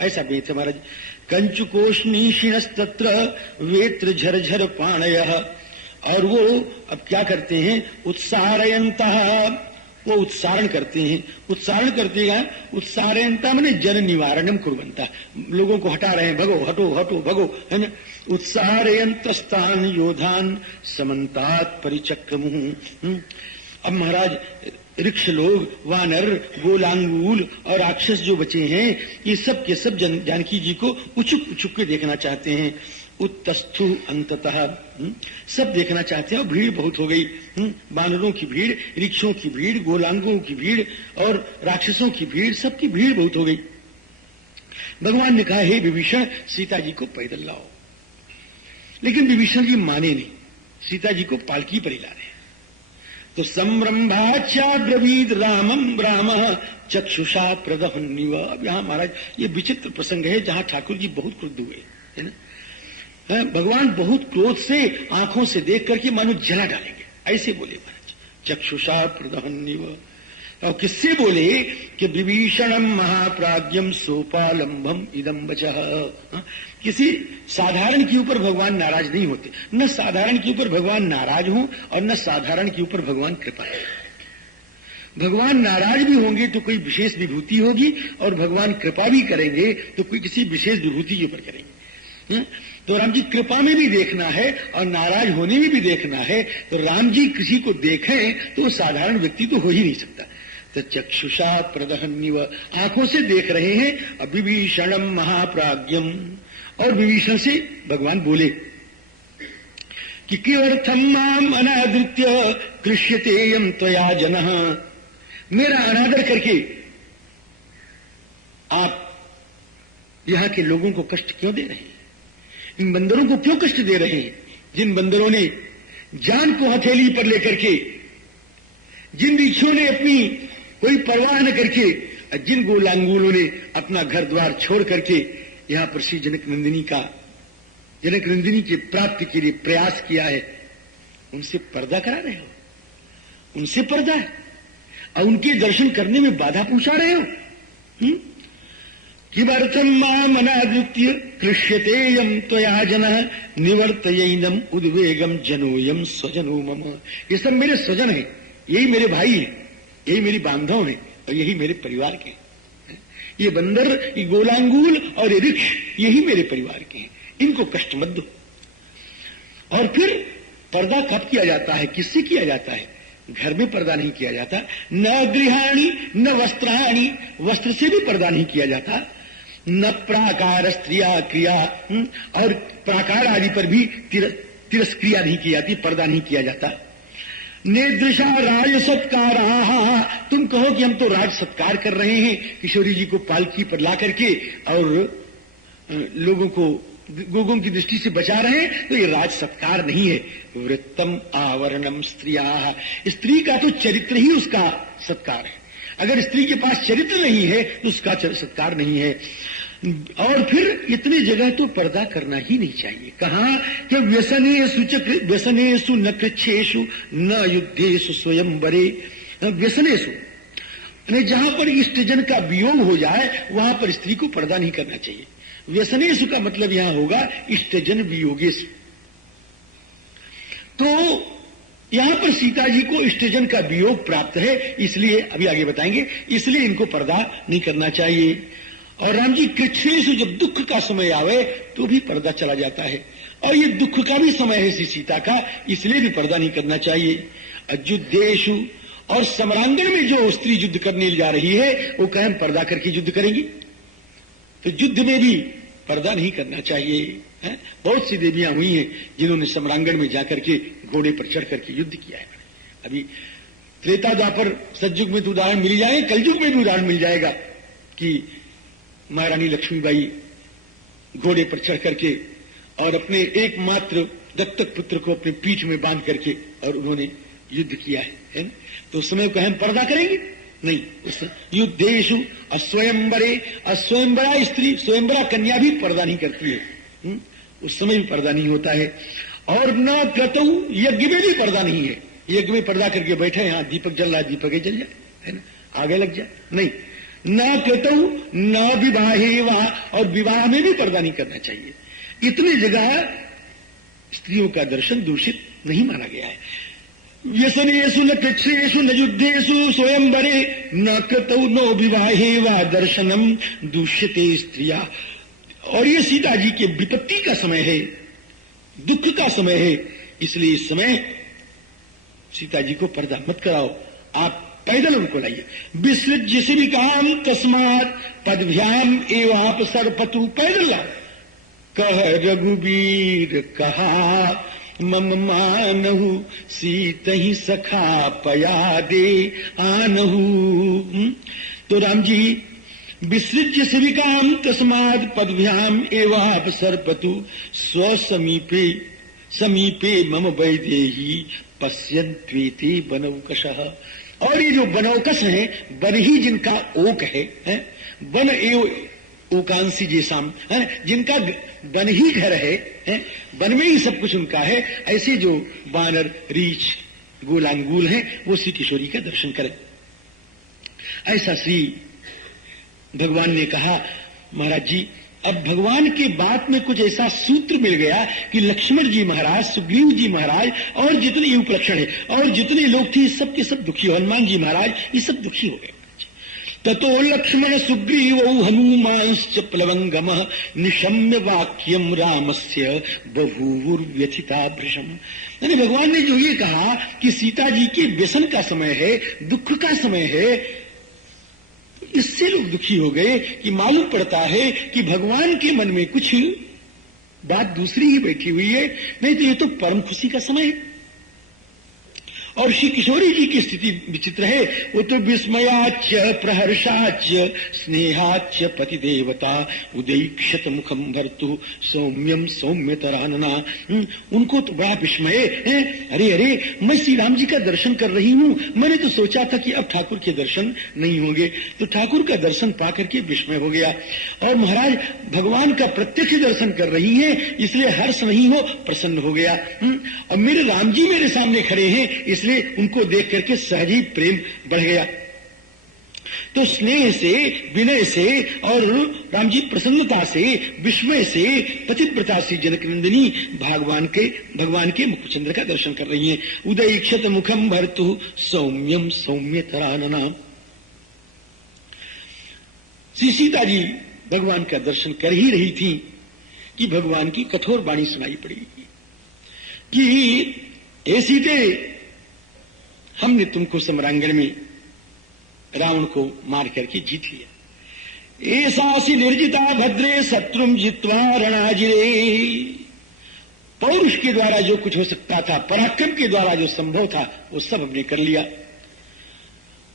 ऐसा वेद है महाराज। कंचुकोष्णीषिणस्तत्र वेत्र झरझर पाणयः। और वो अब क्या करते हैं, उत्सारयन्तः, वो उत्सारण करते हैं। उत्सारण करते हैं, उत्सारयन्ता माने जन निवारणम कुर्वन्तः, लोगों को हटा रहे हैं, भगो हटो हटो भगो, है ना। उत्सारयन्तस्तान योधान समन्तात परिचक्रमुः। अब महाराज ऋक्ष लोग, वानर, गोलांगूल और राक्षस जो बचे हैं, ये सब के सब जानकी जी को उछुक उछुक के देखना चाहते हैं। उत्तस्थु अंततः, सब देखना चाहते हैं। और भीड़ बहुत हो गई, वानरों की भीड़, ऋक्षों की भीड़, गोलांगों की भीड़ और राक्षसों की भीड़, सबकी भीड़ बहुत हो गई। भगवान ने कहा, हे विभीषण, सीता जी को पैदल लाओ। लेकिन विभीषण जी माने नहीं, सीता जी को पालकी पर ही ला रहे हैं। तो संरंभाचाब्रवीद रामम राम चक्षुषा प्रदहन्निव। अब यहां महाराज ये विचित्र प्रसंग है जहां ठाकुर जी बहुत क्रुद्ध हुए, है ना। भगवान बहुत क्रोध से आंखों से देख करके मानो जला डालेंगे, ऐसे बोले महाराज, चक्षुषा प्रदहन्निव। और किससे बोले कि विभीषणम महाप्राज्ञम सोपालंबम इदम वचः। किसी साधारण के ऊपर भगवान नाराज नहीं होते, न साधारण के ऊपर भगवान नाराज हो और न साधारण के ऊपर भगवान कृपा है। भगवान नाराज भी होंगे तो कोई विशेष विभूति होगी, और भगवान कृपा भी करेंगे तो कोई किसी विशेष विभूति के ऊपर करेंगे। तो राम जी कृपा में भी देखना है और नाराज होने में भी देखना है। तो राम जी किसी को देखें तो वो साधारण व्यक्ति तो हो ही नहीं सकता। तो चक्षुषा प्रदहन्निव, आंखों से देख रहे हैं। विभीषणम महाप्राज्ञम, और विभीषण से भगवान बोले कि किमर्थम माम अनादृत्य कृष्यतेयम त्वया जनः। मेरा अनादर करके आप यहां के लोगों को कष्ट क्यों दे रहे हैं? इन बंदरों को क्यों कष्ट दे रहे हैं? जिन बंदरों ने जान को हथेली पर लेकर के, जिन ऋषियों ने अपनी कोई परवाह न करके, जिन गोलांगूलों ने अपना घर द्वार छोड़ करके यहां पर श्री जनक नंदिनी की प्राप्ति के लिए प्रयास किया है, उनसे पर्दा करा रहे हो, उनसे पर्दा है, और उनके दर्शन करने में बाधा पहुंचा रहे हो। किमर्थम माम अनादृत्य कृष्यतेयम त्वया जनः निवर्तयैनम उद्वेगम जनोयम स्वजनो मम। ये सब मेरे स्वजन हैं, यही मेरे भाई हैं, यही मेरी बांधव हैं, और यही मेरे परिवार के हैं। ये बंदर, ये गोलांगूल और ये ऋक्ष, यही मेरे परिवार के हैं, इनको कष्ट मत दो। और फिर पर्दा कब किया जाता है, किससे किया जाता है? घर में पर्दा नहीं किया जाता। न गृहाणी न वस्त्राणी, वस्त्र से भी पर्दा नहीं किया जाता। न प्राकार स्त्रिया क्रिया, और प्राकार आदि पर भी तिरस्क्रिया नहीं की जाती, पर्दा नहीं किया जाता। नेदृशा राज सत्कारा, तुम कहो कि हम तो राज सत्कार कर रहे हैं, किशोरी जी को पालकी पर ला करके और लोगों को गोगों की दृष्टि से बचा रहे हैं, तो ये राज सत्कार नहीं है। वृत्तम आवरणम स्त्रिया, स्त्री का तो चरित्र ही उसका सत्कार है। अगर स्त्री के पास चरित्र नहीं है तो उसका सत्कार नहीं है। और फिर इतनी जगह तो पर्दा करना ही नहीं चाहिए। कहा कि व्यसनेषु न कृच्छेषु न युद्धेषु स्वयंवरे। व्यसनेषु जहां पर इष्टजन का वियोग हो जाए वहां पर स्त्री को पर्दा नहीं करना चाहिए। व्यसनेषु का मतलब यहां होगा इष्टजन वियोगेषु। तो यहां पर सीता जी को इष्टजन का वियोग प्राप्त है, इसलिए अभी आगे बताएंगे, इसलिए इनको पर्दा नहीं करना चाहिए। और राम जी कृच्छ्रेषु, जब दुख का समय आवे तो भी पर्दा चला जाता है, और ये दुख का भी समय है श्री सीता का, इसलिए भी पर्दा नहीं करना चाहिए। अयुद्धेषु, और सम्रांगण में जो स्त्री युद्ध करने जा रही है वो कहें पर्दा करके युद्ध करेंगी, तो युद्ध में भी पर्दा नहीं करना चाहिए। है? बहुत सी देवियां हुई हैं जिन्होंने सम्रांगण में जाकर के घोड़े पर चढ़ करके युद्ध किया है। अभी त्रेता द्वापर सतयुग में तो उदाहरण मिल जाए, कलयुग में भी उदाहरण मिल जाएगा कि महारानी लक्ष्मीबाई घोड़े पर चढ़ करके और अपने एकमात्र दत्तक पुत्र को अपने पीठ में बांध करके और उन्होंने युद्ध किया है ना? तो उस समय को हम पर्दा करेंगे नहीं। उस युद्धेषु अस्वयंवरे, अस्वयंवरा स्त्री, स्वयंवरा कन्या भी पर्दा नहीं करती है, उस समय भी पर्दा नहीं होता है। और न क्रतु, यज्ञ में भी पर्दा नहीं है। यज्ञ में पर्दा करके बैठे, यहां दीपक जल रहा है, दीपक ही जल जाए, है ना, आगे लग जाए, नहीं। न कृतौ न विवाहे वा, और विवाह में भी पर्दा नहीं करना चाहिए। इतनी जगह स्त्रियों का दर्शन दूषित नहीं माना गया है। व्यसनेषु न कृच्छ्रेषु न युद्धेषु स्वयंवरे न कृतौ नो विवाहे वा दर्शनम दूष्यते स्त्रिया। और ये सीता जी के विपत्ति का समय है, दुख का समय है, इसलिए इस समय सीता जी को पर्दा मत कराओ, आप पैदल उनको लाइए। विसृज्य शिविकाम तस्मात् पदभ्याम एवाप सरपतु, पैदल लाओ। कह रघुवीर कहा मम मानहु सीत ही सखा पया दे आनहु। तो राम जी विसृज्य शिविकाम तस्माद पदभ्याम एवाप सरपतु स्वसमीपे समीपे मम वैदेही पश्यन्त्वेति बनौकशः। और ये जो बनौकश है, बन ही जिनका ओक है बन एव ओकांसी जैसाम है, जिनका बन ही घर है, बन में ही सब कुछ उनका है, ऐसे जो बानर रीछ गोलांगूल हैं वो श्री किशोरी का दर्शन करें। ऐसा श्री भगवान ने कहा। महाराज जी अब भगवान की बात में कुछ ऐसा सूत्र मिल गया कि लक्ष्मण जी महाराज, सुग्रीव जी महाराज और जितने ये उपलक्षण है और जितने लोग थे सब के सब दुखी हो, हनुमान जी महाराज ये सब दुखी हो गए। ततो लक्ष्मण सुग्रीव हनुमांश्च प्लवंगम निशम्य वाक्यम रामस्य बभूवुर्व्यथिता भृशम। यानी भगवान ने जो ये कहा कि सीता जी के व्यसन का समय है, दुख का समय है, इससे लोग दुखी हो गए कि मालूम पड़ता है कि भगवान के मन में कुछ बात दूसरी ही बैठी हुई है, नहीं तो ये तो परम खुशी का समय है। और श्री किशोरी जी की स्थिति विचित्र है, वो तो विस्मयाच्य प्रहर्षाच्य स्नेहाच्य पति देवता उदयीक्षत मुखम भर्तु सौम्यम सौम्यतरानना। उनको तो बड़ा विस्मय है, अरे अरे मैं श्री राम जी का दर्शन कर रही हूँ, मैंने तो सोचा था कि अब ठाकुर के दर्शन नहीं होंगे, तो ठाकुर का दर्शन पा करके विस्मय हो गया। और महाराज भगवान का प्रत्यक्ष दर्शन कर रही है, इसलिए हर्ष नहीं हो प्रसन्न हो गया। और मेरे राम जी मेरे सामने खड़े हैं, इसलिए उनको देख करके सहज ही प्रेम बढ़ गया। तो स्नेह से, विनय से और राम जी प्रसन्नता से, विस्मय से पतिव्रता से जनक नंदिनी भगवान के मुखचंद्र का दर्शन कर रही हैं। उदयीक्षत मुखम भर्तु सौम्यम सौम्यतरानना। श्री सीता जी भगवान का दर्शन कर ही रही थी कि भगवान की कठोर वाणी सुनाई पड़ी कि हे सीते, हमने तुमको सम्रांगण में रावण को मार करके जीत लिया। ऐसासी निर्जिता भद्रे शत्रुम जित्वा रणाजिरे। पौरुष के द्वारा जो कुछ हो सकता था, पराक्रम के द्वारा जो संभव था, वो सब हमने कर लिया।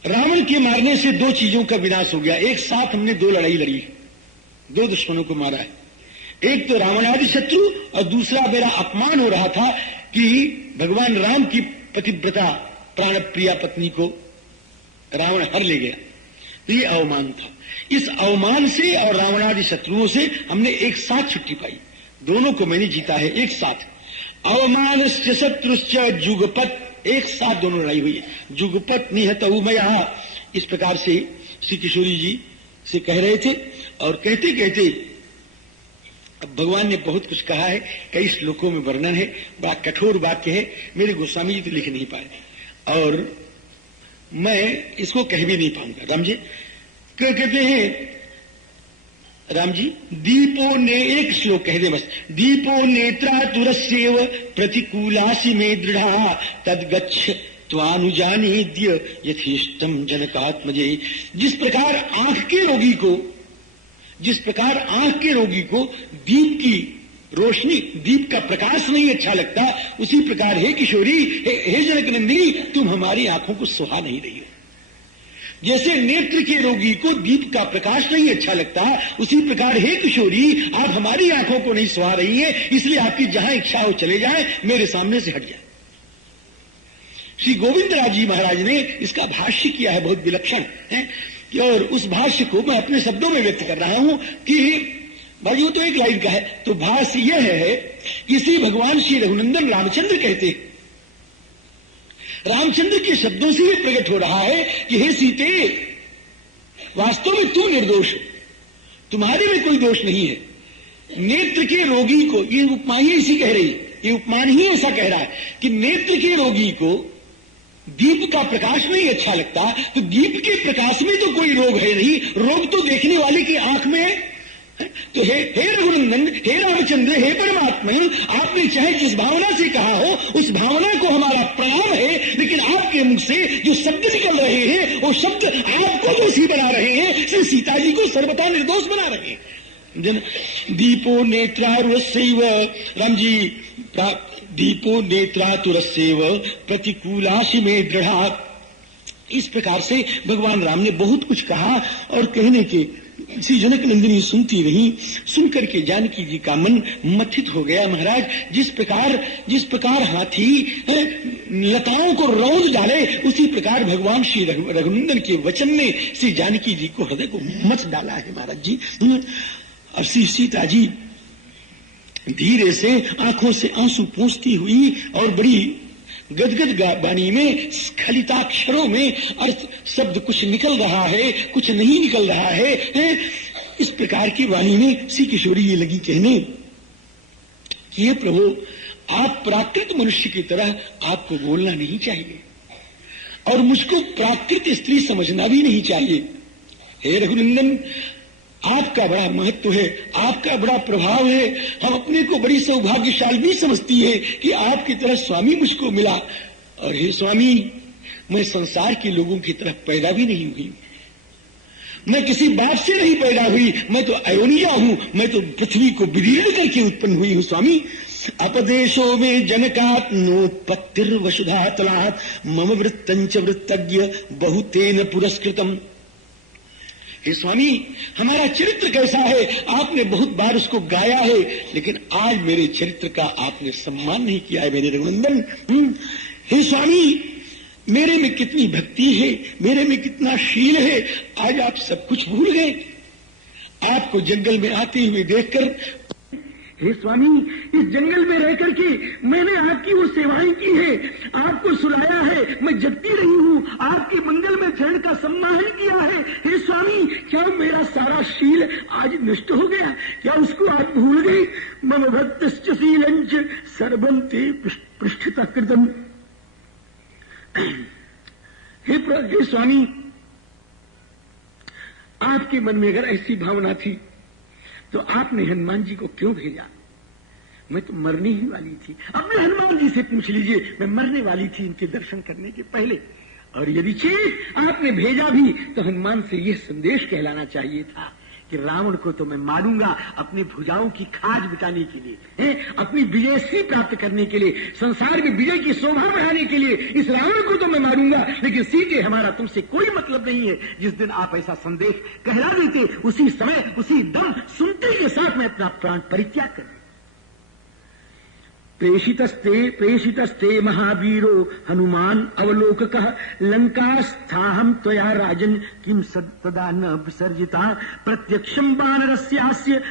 रावण के मारने से दो चीजों का विनाश हो गया। एक साथ हमने दो लड़ाई लड़ी, दो दुश्मनों को मारा है। एक तो रावणादि शत्रु और दूसरा मेरा अपमान हो रहा था कि भगवान राम की पतिव्रता प्राण प्रिया पत्नी को रावण हर ले गया, तो ये अवमान था। इस अवमान से और रावणादि शत्रुओं से हमने एक साथ छुट्टी पाई, दोनों को मैंने जीता है एक साथ। अवमानश्च शत्रुश्च जुगपत, एक साथ दोनों लड़ाई हुई है। जुगपत निहतौ मया, इस प्रकार से श्री किशोरी जी से कह रहे थे। और कहते कहते अब भगवान ने बहुत कुछ कहा है, कई श्लोकों में वर्णन है, बड़ा कठोर वाक्य है, मेरे गोस्वामी जी तो लिख नहीं पाए और मैं इसको कह भी नहीं पाऊंगा। राम जी क्या कहते हैं, राम जी दीपो ने, एक श्लोक कह दे बस, दीपो नेत्रा तुरस्येव प्रतिकूलासी में दृढ़ा तद्गच्छ त्वानुजानीद्य यथेष्टम जनकात्मजे। जिस प्रकार आंख के रोगी को दीप की रोशनी, दीप का प्रकाश नहीं अच्छा लगता, उसी प्रकार हे किशोरी, हे जनक नंदिनी, तुम हमारी आंखों को सुहा नहीं रही हो। जैसे नेत्र के रोगी को दीप का प्रकाश नहीं अच्छा लगता, उसी प्रकार हे किशोरी आप हमारी आंखों को नहीं सुहा रही है, इसलिए आपकी जहां इच्छा हो चले जाए, मेरे सामने से हट जाए। श्री गोविंदराज जी महाराज ने इसका भाष्य किया है, बहुत विलक्षण है, और उस भाष्य को मैं अपने शब्दों में व्यक्त कर रहा हूं कि भाई वो तो एक लाइन का है। तो भाष्य यह है कि श्री भगवान श्री रघुनंदन रामचंद्र कहते, रामचंद्र के शब्दों से ये प्रकट हो रहा है कि हे सीते, वास्तव में तू निर्दोष है, तुम्हारे में कोई दोष नहीं है। नेत्र के रोगी को, ये उपमा ही ऐसी कह रही, ये उपमान ही ऐसा कह रहा है कि नेत्र के रोगी को दीप का प्रकाश नहीं अच्छा लगता, तो दीप के प्रकाश में तो कोई रोग है नहीं, रोग तो देखने वाले की आंख में है। तो हे रघुनंदन, हे रामचंद्र, हे परमात्मा, आपने चाहे जिस भावना से कहा हो उस भावना को हमारा प्रणाम है, लेकिन आपके मुख से जो शब्द निकल रहे हैं वो शब्द आपको दोषी बना रहे हैं, श्री सीता जी को सर्वथा निर्दोष बना रहे हैं। दीपो नेत्रारुरस्यैव, राम जी, दीपो नेत्रातुरस्यैव प्रतिकूलाशि में दृढ़ा। इस प्रकार से भगवान राम ने बहुत कुछ कहा और कहने के श्री जनक नंदिनी सुनती रही। सुनकर के जानकी जी का मन मथित हो गया। महाराज, जिस प्रकार हाथी लताओं को रौंद डाले, उसी प्रकार भगवान श्री रघुनंदन के वचन ने श्री जानकी जी को हृदय को मथ डाला है महाराज जी। और श्री सीता जी धीरे से आंखों से आंसू पोंछती हुई और बड़ी गदगद वाणी में, स्खलिताक्षरों में अर्थ शब्द कुछ निकल रहा है, कुछ नहीं निकल रहा है, इस प्रकार की वाणी में श्री किशोरी ये लगी कहने कि हे प्रभु, आप प्राकृत मनुष्य की तरह आपको बोलना नहीं चाहिए और मुझको प्राकृत स्त्री समझना भी नहीं चाहिए। हे रघुनंदन, आपका बड़ा महत्व है, आपका बड़ा प्रभाव है, हम अपने को बड़ी सौभाग्यशाली भी समझती है कि आपकी तरह स्वामी मुझको मिला। और हे स्वामी, मैं संसार के लोगों की तरह पैदा भी नहीं हुई, मैं किसी बाप से नहीं पैदा हुई, मैं तो अयोनिया हूं, मैं तो पृथ्वी को विदीर्ण करके उत्पन्न हुई हूं स्वामी। अपदेशो में जनकात नोत्पत्तिर्वसुधातलात् मम वृत्तंच वृत्तज्ञ बहुतेन पुरस्कृतम। हे स्वामी, हमारा चरित्र कैसा है आपने बहुत बार उसको गाया है, लेकिन आज मेरे चरित्र का आपने सम्मान नहीं किया है मेरे रघुनंदन। हे स्वामी, मेरे में कितनी भक्ति है, मेरे में कितना शील है, आज आप सब कुछ भूल गए। आपको जंगल में आते हुए देखकर, हे स्वामी, इस जंगल में रहकर के मैंने आपकी वो सेवाएं की है, आपको सुलाया है, मैं जगती रही हूँ, आपके मंगल में चरण का सम्मान किया है। हे स्वामी, क्या मेरा सारा शील आज नष्ट हो गया? क्या उसको आप भूल गए? मम भक्तश्च शीलंच सर्वं ते पृष्ठतः कृतम्। हे स्वामी, आपके मन में अगर ऐसी भावना थी तो आपने हनुमान जी को क्यों भेजा? मैं तो मरने ही वाली थी। अपने हनुमान जी से पूछ लीजिए, मैं मरने वाली थी इनके दर्शन करने के पहले। और यदि चीज आपने भेजा भी तो हनुमान से यह संदेश कहलाना चाहिए था कि रावण को तो मैं मारूंगा अपनी भुजाओं की खाज मिटाने के लिए, अपनी विजयश्री प्राप्त करने के लिए, संसार में विजय की शोभा बढ़ाने के लिए इस रावण को तो मैं मारूंगा, लेकिन सीधे हमारा तुमसे कोई मतलब नहीं है। जिस दिन आप ऐसा संदेश कहला देते, उसी समय उसी दम सुनते के साथ मैं अपना प्राण परित्याग कर। प्रेषितस्ते महावीरो हनुमान अवलोककः लंकास्थाहं त्वया राजन किम तदा न विसर्जिता प्रत्यक्षं वानरस्यास्य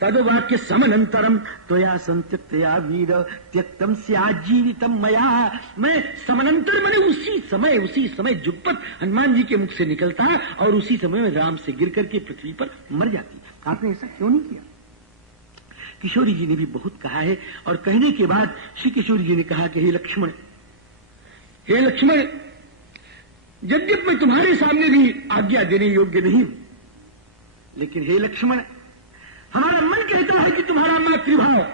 तद्वाक्य समनंतरम त्वया संत्यक्तया वीर त्यक्तम स्याजीवितम मया। मैं समनंतर मैंने उसी समय जुगपत हनुमान जी के मुख से निकलता और उसी समय में राम से गिर करके पृथ्वी पर मर जाती। आपने ऐसा क्यों नहीं किया? किशोरी जी ने भी बहुत कहा है और कहने के बाद श्री किशोरी जी ने कहा कि हे लक्ष्मण, यद्यप मैं तुम्हारे सामने भी आज्ञा देने योग्य नहीं, लेकिन हे लक्ष्मण, हमारा मन कहता है कि तुम्हारा मातृभाव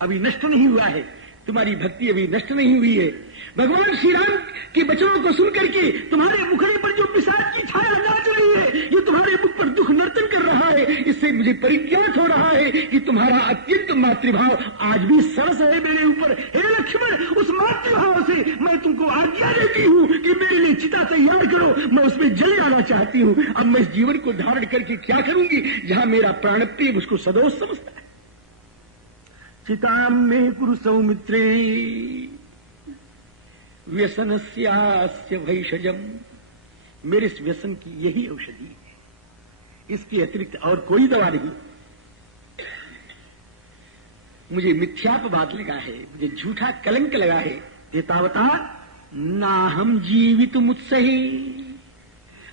अभी नष्ट नहीं हुआ है, तुम्हारी भक्ति अभी नष्ट नहीं हुई है। भगवान श्री राम के वचनों को सुनकर के तुम्हारे मुखड़े पर जो पिशाच की छाया नाच रही है, ये तुम्हारे मुख पर दुख नर्तन कर रहा है, इससे मुझे परिज्ञात हो रहा है कि तुम्हारा अत्यंत मातृभाव आज भी सरस है मेरे ऊपर। हे लक्ष्मण, उस मातृभाव से मैं तुमको आज्ञा देती हूँ कि मेरे लिए चिता तैयार करो, मैं उसमें जल जाना चाहती हूँ। अब मैं इस जीवन को धारण करके क्या करूंगी जहां मेरा प्राण प्रिय मुझको सदोष समझता है। चिताम में कुरु सौमित्रे व्यसनस्यास्य भैषजम। मेरे इस व्यसन की यही औषधि है, इसके अतिरिक्त और कोई दवा नहीं। मुझे मिथ्यापवाद लगा है, मुझे झूठा कलंक लगा है। एतावता ना हम जीवित मुत्सही,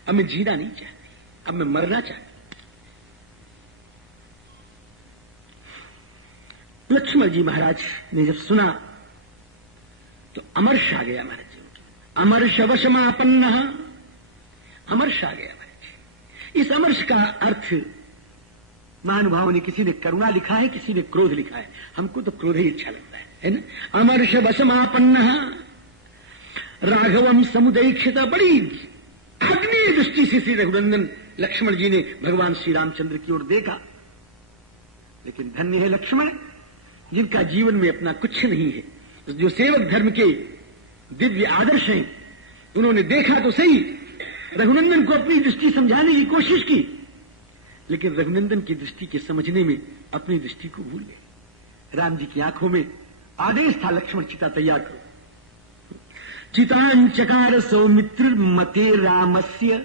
अब मैं जीना नहीं चाहती, अब मैं मरना चाहती। लक्ष्मण जी महाराज ने जब सुना तो अमर्ष आ गया महाराज जी, अमर्ष वशमापन्न, अमर्ष आ गया महाराज। इस अमर्ष का अर्थ महानुभाव ने, किसी ने करुणा लिखा है, किसी ने क्रोध लिखा है, हमको तो क्रोध ही अच्छा लगता है ना। अमर्ष वशमापन्न राघवम समुदैक्षित, बड़ी अग्नि दृष्टि से श्री रघुनंदन लक्ष्मण जी ने भगवान श्री रामचंद्र की ओर देखा। लेकिन धन्य है लक्ष्मण जिनका जीवन में अपना कुछ नहीं है, जो सेवक धर्म के दिव्य आदर्श हैं। उन्होंने देखा तो सही, रघुनंदन को अपनी दृष्टि समझाने की कोशिश की, लेकिन रघुनंदन की दृष्टि के समझने में अपनी दृष्टि को भूल गए। राम जी की आंखों में आदेश था, लक्ष्मण चिता तैयार करो। चितांचकार सौमित्र मते रामस्य,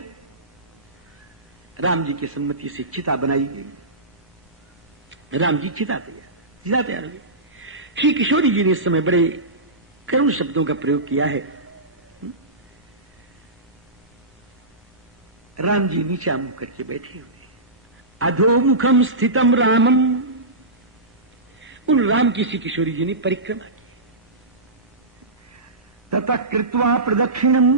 राम जी की सम्मति से चिता बनाई गई। राम जी चिता तैयार हो गई। श्री किशोरी जी ने इस समय बड़े करुण शब्दों का प्रयोग किया है। राम जी नीचा मुंह करके बैठे हुए, अधोमुखम स्थितम रामम, उन राम की श्री किशोरी जी ने परिक्रमा की। ततः कृत्वा प्रदक्षिणम,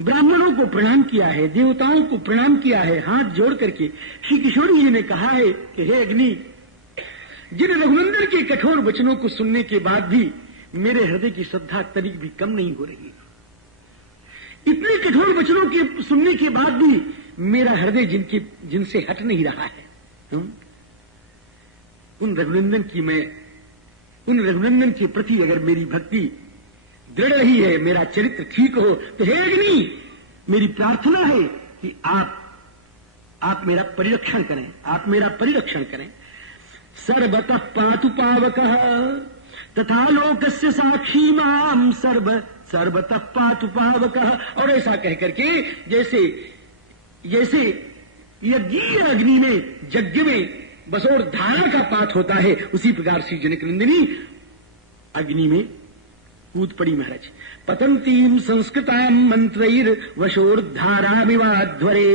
ब्राह्मणों को प्रणाम किया है, देवताओं को प्रणाम किया है, हाथ जोड़ करके श्री किशोरी जी ने कहा है कि हे अग्नि, जिन रघुनंदन के कठोर वचनों को सुनने के बाद भी मेरे हृदय की श्रद्धा तनिक भी कम नहीं हो रही, इतने कठोर वचनों के सुनने के बाद भी मेरा हृदय जिनसे हट नहीं रहा है, उन रघुनंदन के प्रति अगर मेरी भक्ति दृढ़ रही है, मेरा चरित्र ठीक हो, तो हे अग्नि, मेरी प्रार्थना है कि आप मेरा परिरक्षण करें, आप मेरा परिरक्षण करें। सर्वतः पातु पावकः तथा लोकस्य साक्षी माम सर्वतः पातु पावकः, और ऐसा कहकर के जैसे यज्ञीय अग्नि में, यज्ञ में बसोर धारा का पात होता है, उसी प्रकार श्री जनक नंदिनी अग्नि में कूद पड़ी महाराज। पतंतीम संस्कृताम मंत्रैर वशोर्धारामिवाध्वरे,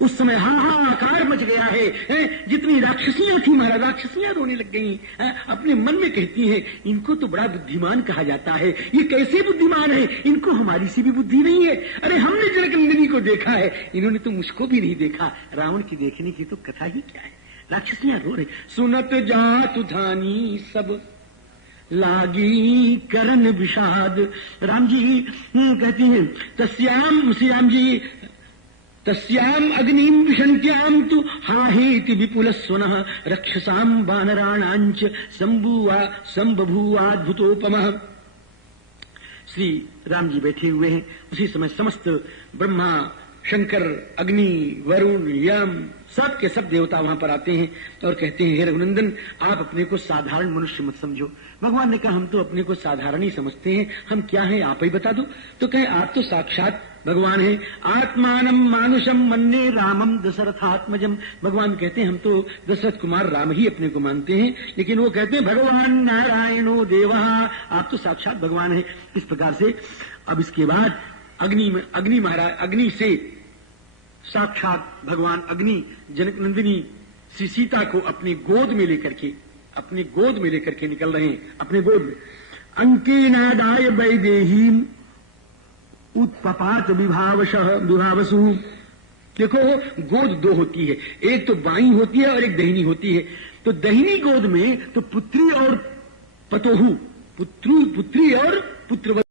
उस समय हाहाकार मच गया है। जितनी राक्षसियां थी महाराज, राक्षसियां रोने लग गई, अपने मन में कहती हैं, इनको तो बड़ा बुद्धिमान कहा जाता है, ये कैसे बुद्धिमान है, इनको हमारी सी भी बुद्धि नहीं है। अरे हमने जनकनंदिनी को देखा है, इन्होंने तो मुझको भी नहीं देखा, रावण की देखने की तो कथा ही क्या है। राक्षसियां रो रही, सुनत जातु धानी सब लागी करन विषाद। राम जी कहती हैं, तस्याम, श्री राम जी, तस्याम अग्निम विशंत्याम तु हाहेति विपुल स्वनः रक्षसाम वानराणांच संबभूवाद्भुतोपमः। श्री राम जी बैठे हुए हैं, उसी समय समस्त ब्रह्मा, शंकर, अग्नि, वरुण, यम, सब के सब देवता वहां पर आते हैं और कहते हैं, हे रघुनंदन, आप अपने को साधारण मनुष्य मत समझो। भगवान ने कहा, हम तो अपने को साधारण ही समझते हैं, हम क्या हैं आप ही बता दो। तो कहे, आप तो साक्षात भगवान हैं। आत्मानम मानुषम मन्ने रामम दशरथात्मजम, भगवान कहते हैं हम तो दशरथ कुमार राम ही अपने को मानते हैं, लेकिन वो कहते हैं भगवान नारायणो देवा, आप तो साक्षात भगवान हैं। इस प्रकार से अब इसके बाद अग्नि महाराज, अग्नि से साक्षात भगवान अग्नि जनक नंदिनी श्री सीता को अपनी गोद में लेकर के निकल रहे हैं, अपने गोद में। अंकेनादाय वैदेहीम उत्पपात विभावसु, देखो गोद दो होती है, एक तो बाईं होती है और एक दहिनी होती है। तो दहिनी गोद में तो पुत्री और पतोहू, पुत्री और पुत्र